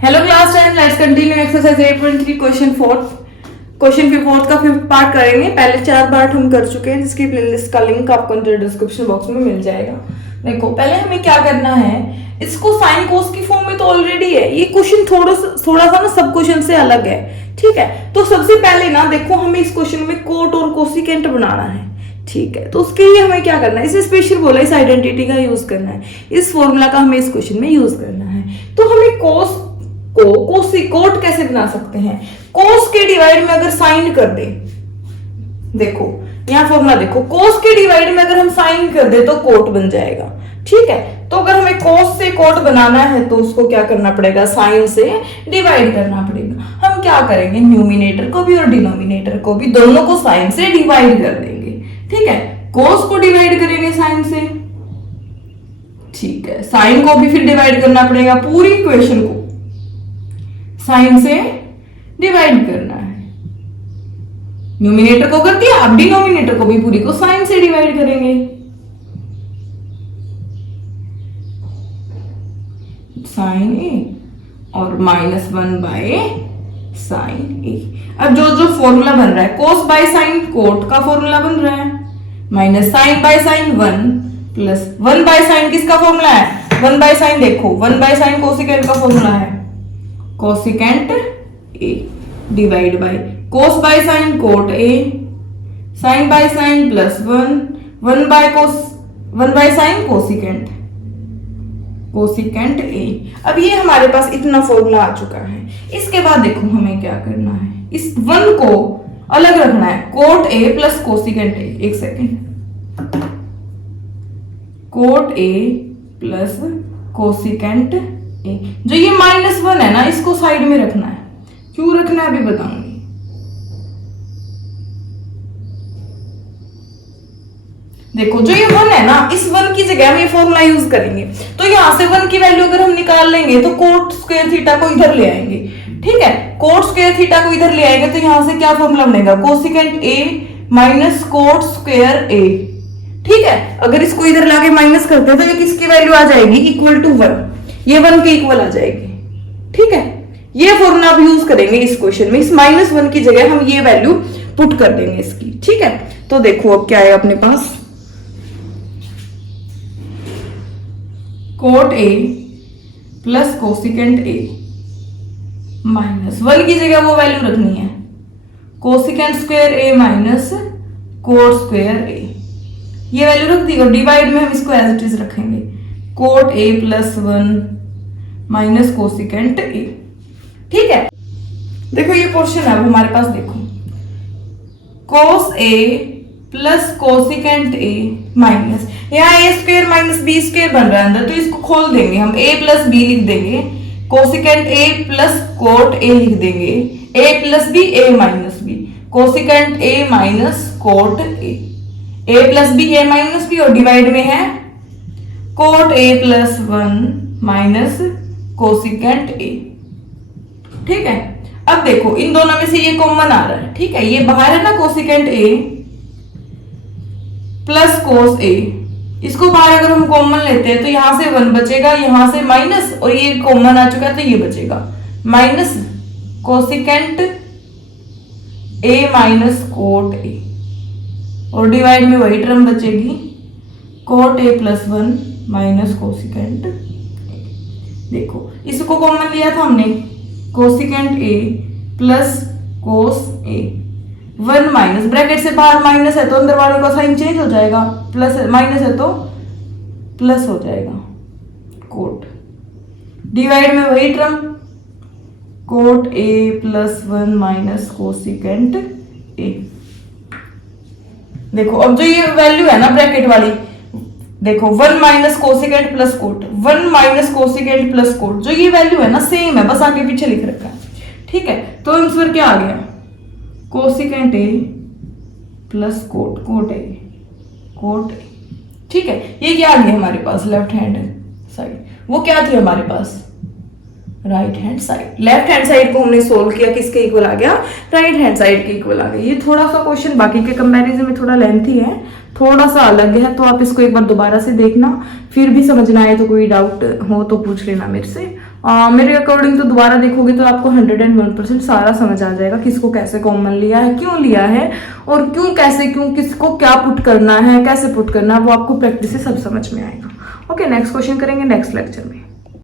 Hello class 10, let's continue exercise 8.3 question के fourth का fifth part करेंगे। पहले 4 पार्ट हम कर चुके हैं, जिसकी प्लेलिस्ट का लिंक आपको डिस्क्रिप्शन बॉक्स में मिल जाएगा। देखो पहले हमें क्या करना है, इसको साइन कोस की फॉर्म में तो ऑलरेडी है। ये क्वेश्चन थोड़ा सा ना सब क्वेश्चन से अलग है, ठीक है। तो सबसे पहले ना देखो, हमें इस क्वेश्चन में कोट और कोसिकेंट बनाना है, ठीक है। तो उसके लिए हमें क्या करना है, इसे स्पेशल बोला, इस आइडेंटिटी का यूज करना है, इस फॉर्मूला का हमें इस क्वेश्चन में यूज करना है। तो हमें कोस को कोट कैसे बना सकते हैं, कोस के डिवाइड में अगर साइन कर दे, देखो यहां फॉर्मूला देखो, कोस के डिवाइड में अगर हम साइन कर दे तो कोट बन जाएगा, ठीक है। तो अगर हमें कोस से कोट बनाना है तो उसको क्या करना पड़ेगा, साइन से डिवाइड करना पड़ेगा। हम क्या करेंगे, न्यूमिनेटर को भी और डिनोमिनेटर को भी, दोनों को साइन से डिवाइड कर देंगे, ठीक है। कोस को डिवाइड करेंगे साइन से, ठीक है। साइन को भी फिर डिवाइड करना पड़ेगा, पूरी इक्वेशन को साइन से डिवाइड करना है। न्यूमिनेटर को कर दिया, अब डिनोमिनेटर को भी पूरी को साइन से डिवाइड करेंगे। साइन ए और -1 बाय साइन ए। अब जो जो फॉर्मूला बन रहा है, कोस बाय साइन कोट का फॉर्मूला बन रहा है, minus sine by sine 1 plus 1 by sine किसका फॉर्मूला है, 1 बाय साइन देखो, 1 बाय साइन कोसिकेंट का फॉर्मूला है, cosecant A divide by cos by sine cot A, sine by sine plus 1 by sine cosecant A. अब ये हमारे पास इतना formula आ चुका है। इसके बाद देखो हमें क्या करना है, इस 1 को अलग रखना है, cot A plus cosecant A. एक second, cot A plus cosecant A, जो ये -1 है ना, इसको साइड में रखना है। क्यों रखना है अभी बताऊंगी। देखो जो ये 1 है ना, इस 1 की जगह हम ये फॉर्मूला यूज करेंगे। तो यहां से 1 की वैल्यू अगर हम निकाल लेंगे तो कोट स्क्वायर थीटा को इधर ले आएंगे, ठीक है। कोट स्क्वायर थीटा को इधर ले आएंगे तो यहां से क्या फॉर्मूला बनेगा, cosecant A minus cot square A, ठीक है। अगर इसको इधर लाके माइनस करते हैं तो ये किसकी वैल्यू आ जाएगी, इक्वल टू 1, ये 1 के इक्वल आ जाएगी, ठीक है। ये फॉर्मूला आप यूज करेंगे इस क्वेश्चन में, इस -1 की जगह हम ये वैल्यू पुट कर देंगे इसकी, ठीक है। तो देखो अब क्या है अपने पास, cot A plus cosecant A, -1 की जगह वो वैल्यू रखनी है, cosecant square A minus cot square A, ये वैल्यू रख दी। और डिवाइड में हम इसको एज इट इज रखेंगे, cot A plus 1 minus cosecant A, ठीक है। देखो ये पोर्शन है अब हमारे पास, देखो कोस ए प्लस कोसिकेंट ए माइनस, यहाँ ए स्क्वायर माइनस बी स्क्वायर बन रहा है अंदर, तो इसको खोल देंगे हम, ए प्लस बी लिख देंगे, cosecant A plus cot A लिख देंगे, A plus B A minus B, cosecant A minus cot A plus B A minus B, और डिवाइड में है cot A plus 1 minus cosecant A, ठीक है। अब देखो इन दोनों में से ये कॉमन आ रहा है, ठीक है। ये बाहर है ना कोसिकेंट ए प्लस कोस ए, इसको बाहर अगर हम कॉमन लेते हैं तो यहां से 1 बचेगा, यहां से माइनस, और ये कॉमन आ चुका है तो ये बचेगा minus cosecant A minus cot ए, और डिवाइड में वही टर्म बचेगी, coat A plus 1 minus cosecant ए। देखो इसको कॉमन लिया था हमने, cosecant A plus cos A, 1 minus, bracket से बाहर माइनस है तो अंदर वाले का साइन चेंज हो जाएगा, प्लस माइनस है तो प्लस हो जाएगा, कोट, डिवाइड में वही term, coat A plus 1 minus cosecant ए। देखो अब जो ये वैल्यू है ना ब्रैकेट वाली, देखो 1 minus cosecant plus coat, 1 minus cosecant plus coat, जो ये वैल्यू है ना सेम है, बस आगे पीछे लिख रखा है, ठीक है। तो आंसर क्या आ गया, कोसिकेंट ए प्लस कोट ए, ठीक है। ये क्या आ गया हमारे पास, लेफ्ट हैंड साइड, वो क्या थी हमारे पास, right hand side. Left hand side को हमने सोल्व किया, किसके इक्वल आ गया, राइट हैंड साइड के इक्वल आ गया। ये थोड़ा सा क्वेश्चन बाकी के कंपैरिजन में थोड़ा लेंथी है, थोड़ा सा अलग है, तो आप इसको एक बार दोबारा से देखना, फिर भी समझना है तो कोई डाउट हो तो पूछ लेना मेरे से, मेरे अकॉर्डिंग तो दोबारा देखोगे तो आपको 101% सारा समझ आ जाएगा, किसको कैसे कॉमन लिया है, क्यों लिया है, और क्यों कैसे, क्यों किसको क्या पुट करना है, कैसे पुट करना है, वो आपको प्रैक्टिस से सब समझ में आएगा। ओके, नेक्स्ट क्वेश्चन करेंगे नेक्स्ट लेक्चर में।